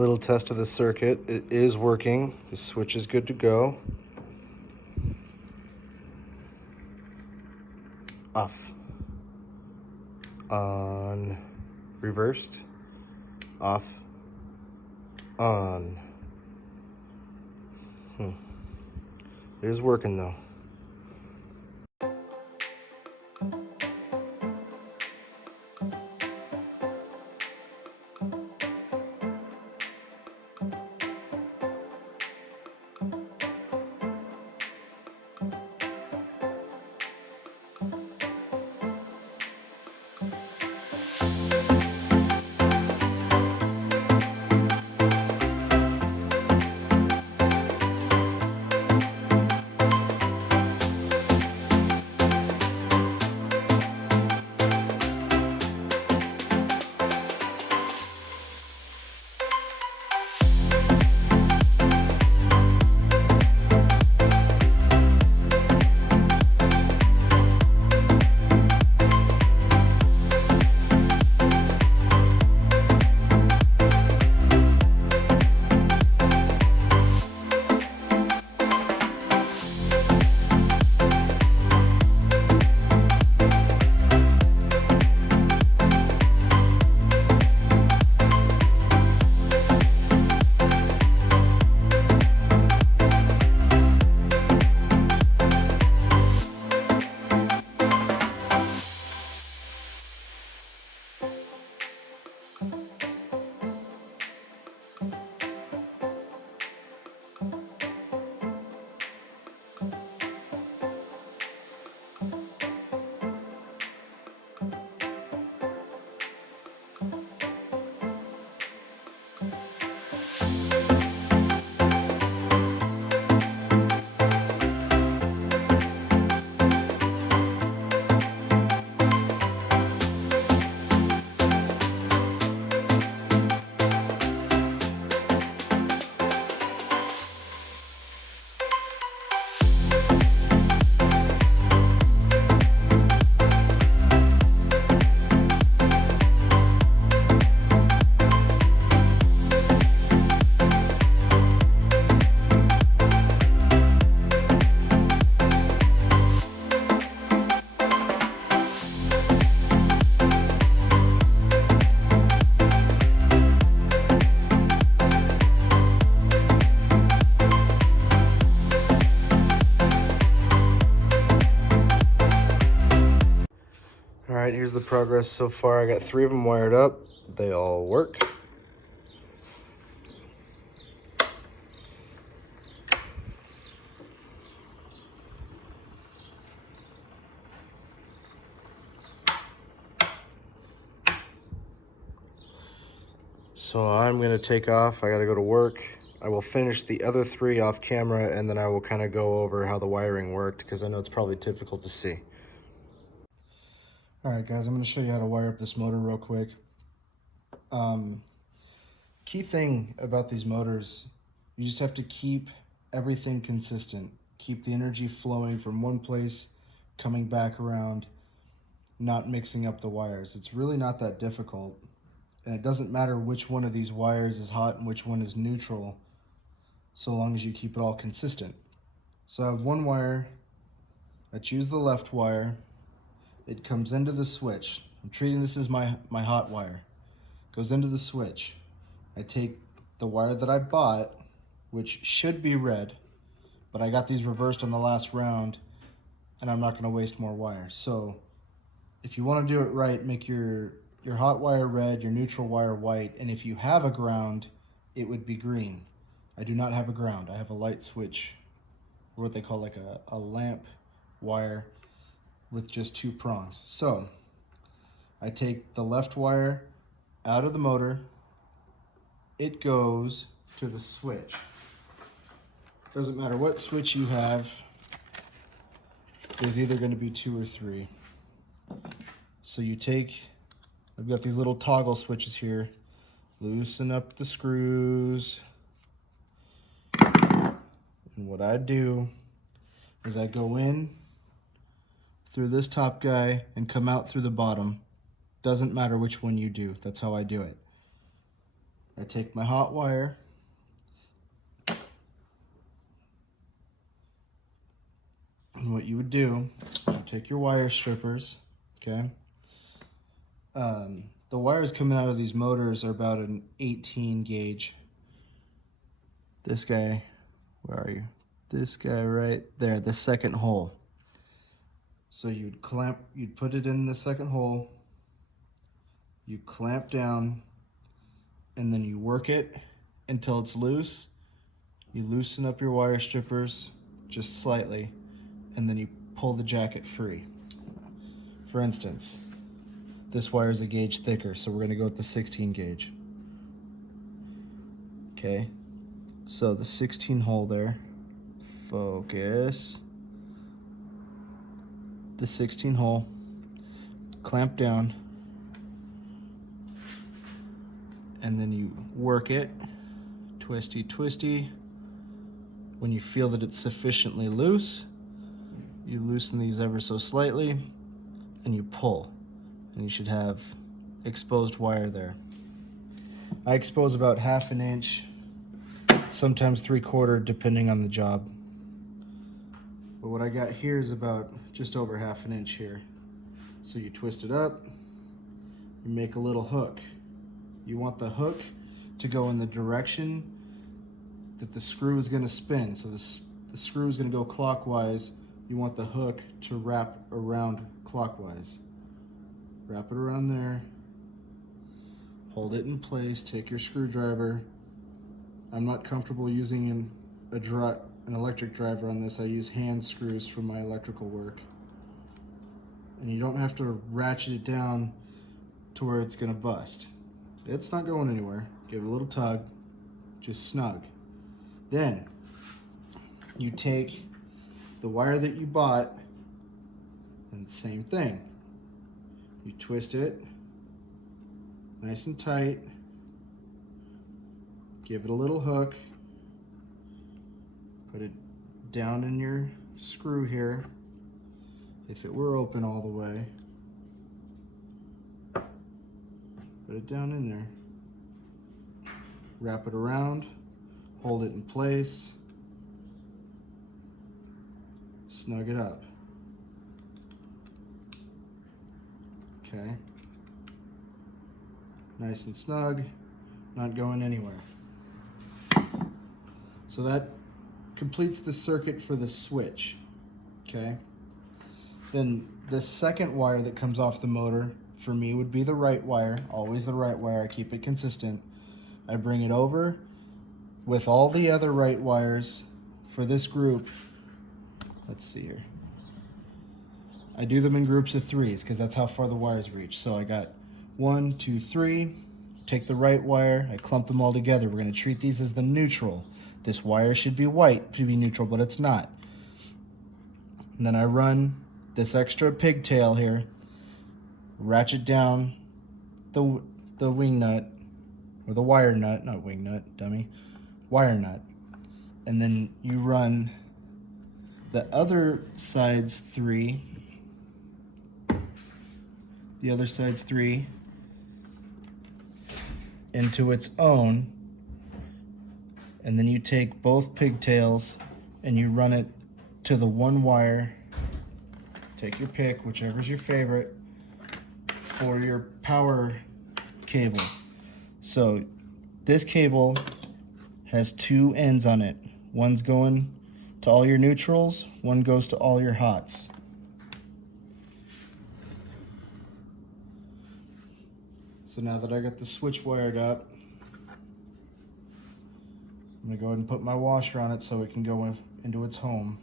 Little test of the circuit. It is working. The switch is good to go. Off. On. Reversed. Off. On. It is working though. All right, here's the progress so far. I got 3 of them wired up. They all work. So I'm gonna take off. I gotta go to work. I will finish the other 3 off camera, and then I will kind of go over how the wiring worked, because I know it's probably difficult to see. All right, guys, I'm going to show you how to wire up this motor real quick. Key thing about these motors, you just have to keep everything consistent. Keep the energy flowing from one place, coming back around, not mixing up the wires. It's really not that difficult. And it doesn't matter which one of these wires is hot and which one is neutral, so long as you keep it all consistent. So I have one wire. I choose the left wire. It comes into the switch. I'm treating this as my hot wire. Goes into the switch. I take the wire that I bought, which should be red, but I got these reversed on the last round, and I'm not going to waste more wire. So if you want to do it right, make your hot wire red, your neutral wire white, and if you have a ground, it would be green. I do not have a ground. I have a light switch, or what they call like a lamp wire with just 2 prongs. So I take the left wire out of the motor. It goes to the switch. Doesn't matter what switch you have. There's either going to be 2 or 3. So you take, I've got these little toggle switches here. Loosen up the screws. And what I do is I go in through this top guy and come out through the bottom. Doesn't matter which one you do. That's how I do it. I take my hot wire, and what you would do, you take your wire strippers, okay? The wires coming out of these motors are about an 18 gauge. This guy, where are you? This guy right there, the second hole. So you'd put it in the second hole, you clamp down, and then you work it until it's loose. You loosen up your wire strippers just slightly, and then you pull the jacket free. For instance, this wire is a gauge thicker, so we're gonna go with the 16 gauge. Okay, so the 16 hole there, focus. The 16 hole, clamp down, and then you work it, twisty, twisty. When you feel that it's sufficiently loose, you loosen these ever so slightly, and you pull. And you should have exposed wire there. I expose about 1/2 inch, sometimes 3/4, depending on the job. But what I got here is about just over 1/2 inch here. So you twist it up, you make a little hook. You want the hook to go in the direction that the screw is going to spin. So the screw is going to go clockwise. You want the hook to wrap around clockwise. Wrap it around there, hold it in place, take your screwdriver. I'm not comfortable using an electric driver on this. I use hand screws for my electrical work. And you don't have to ratchet it down to where it's gonna bust. It's not going anywhere. Give it a little tug, just snug. Then you take the wire that you bought, and the same thing. You twist it nice and tight, give it a little hook, put it down in your screw here. If it were open all the way, put it down in there. Wrap it around, hold it in place, snug it up. Okay. Nice and snug, not going anywhere. So that completes the circuit for the switch. Okay. Then the second wire that comes off the motor for me would be the right wire, always the right wire. I keep it consistent. I bring it over with all the other right wires for this group. Let's see here. I do them in groups of 3s because that's how far the wires reach. So I got 1, 2, 3. Take the right wire, I clump them all together. We're going to treat these as the neutral. This wire should be white to be neutral, but it's not. And then I run this extra pigtail here, ratchet down the wing nut, or the wire nut, not wing nut, dummy, wire nut. And then you run the other side's 3, into its own, and then you take both pigtails and you run it to the one wire. Take your pick, whichever's your favorite, for your power cable. So this cable has 2 ends on it. One's going to all your neutrals, one goes to all your hots. So now that I got the switch wired up, I'm gonna go ahead and put my washer on it so it can go into its home.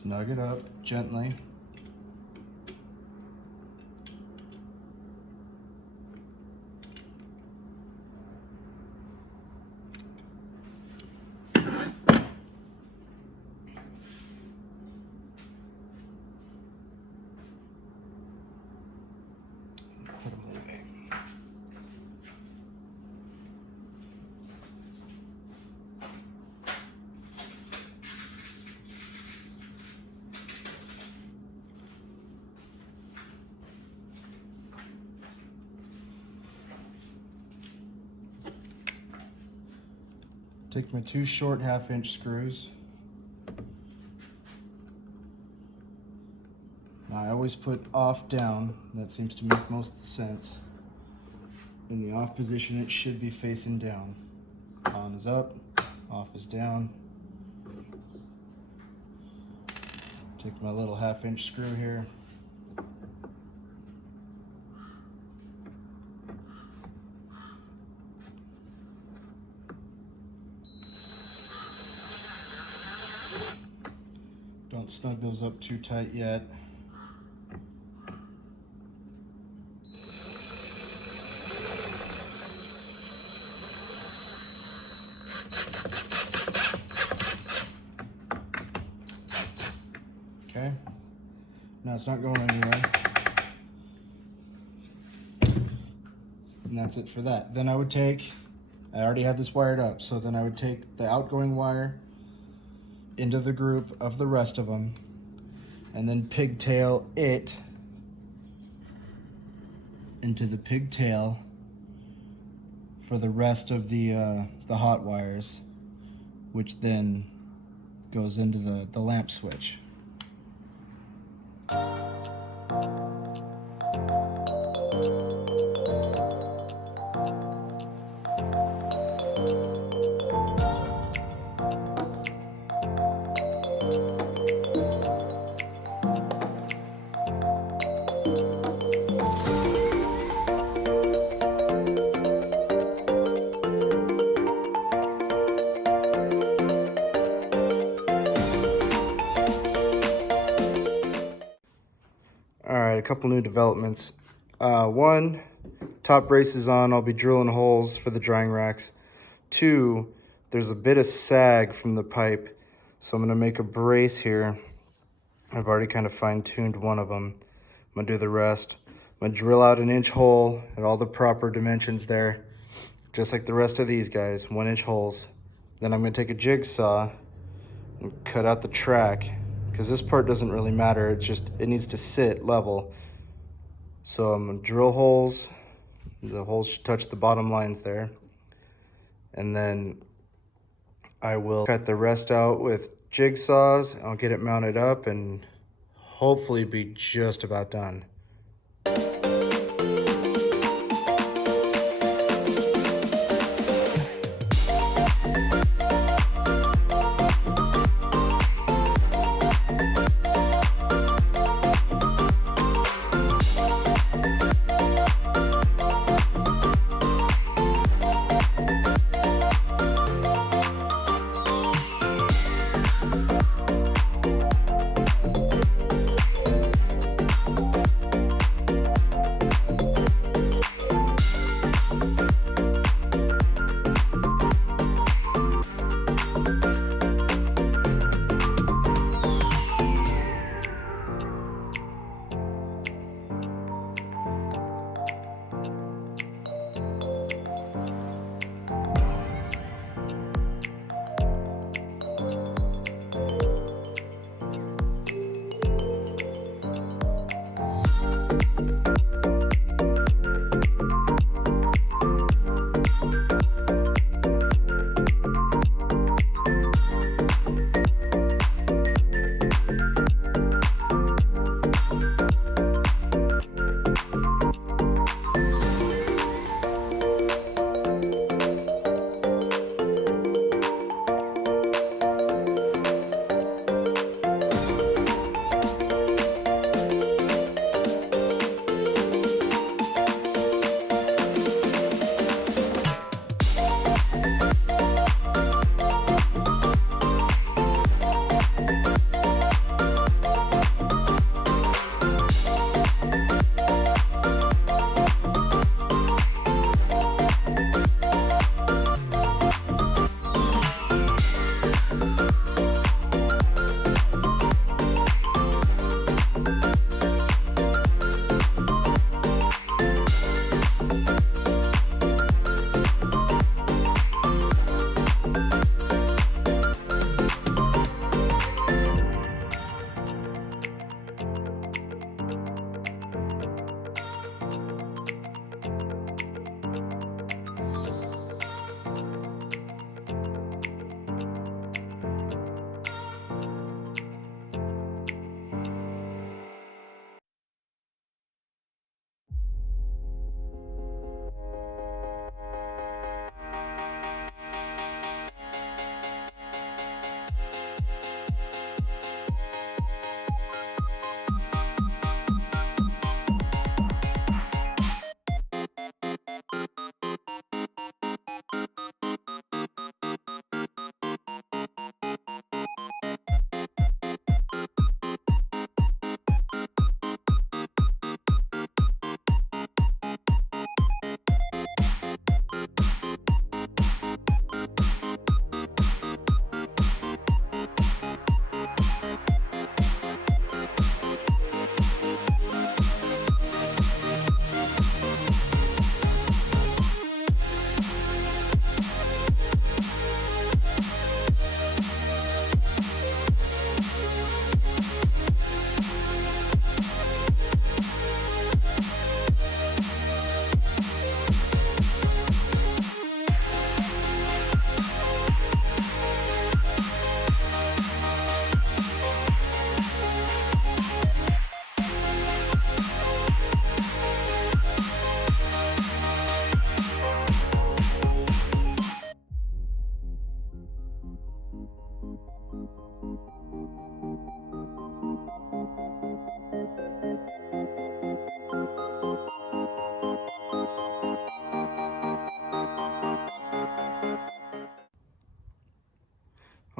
snug it up gently. Put them away. Take my 2 short 1/2-inch screws. Now I always put off down. That seems to make most sense. In the off position, it should be facing down. On is up, off is down. Take my little 1/2-inch screw here. Don't snug those up too tight yet. Okay, now it's not going anywhere. And that's it for that. Then I already had this wired up, so then I would take the outgoing wire into the group of the rest of them, and then pigtail it into the pigtail for the rest of the hot wires, which then goes into the lamp switch. Alright, a couple new developments. One, top brace is on. I'll be drilling holes for the drying racks. 2, there's a bit of sag from the pipe, so I'm going to make a brace here. I've already kind of fine-tuned one of them. I'm going to do the rest. I'm going to drill out an 1-inch hole at all the proper dimensions there, just like the rest of these guys, 1-inch holes. Then I'm going to take a jigsaw and cut out the track, because this part doesn't really matter. It needs to sit level. So I'm gonna drill holes. The holes should touch the bottom lines there. And then I will cut the rest out with jigsaws. I'll get it mounted up and hopefully be just about done.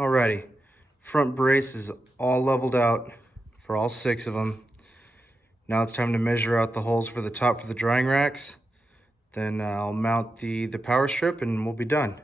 Alrighty, front brace is all leveled out for all 6 of them. Now it's time to measure out the holes for the top for the drying racks. Then I'll mount the power strip and we'll be done.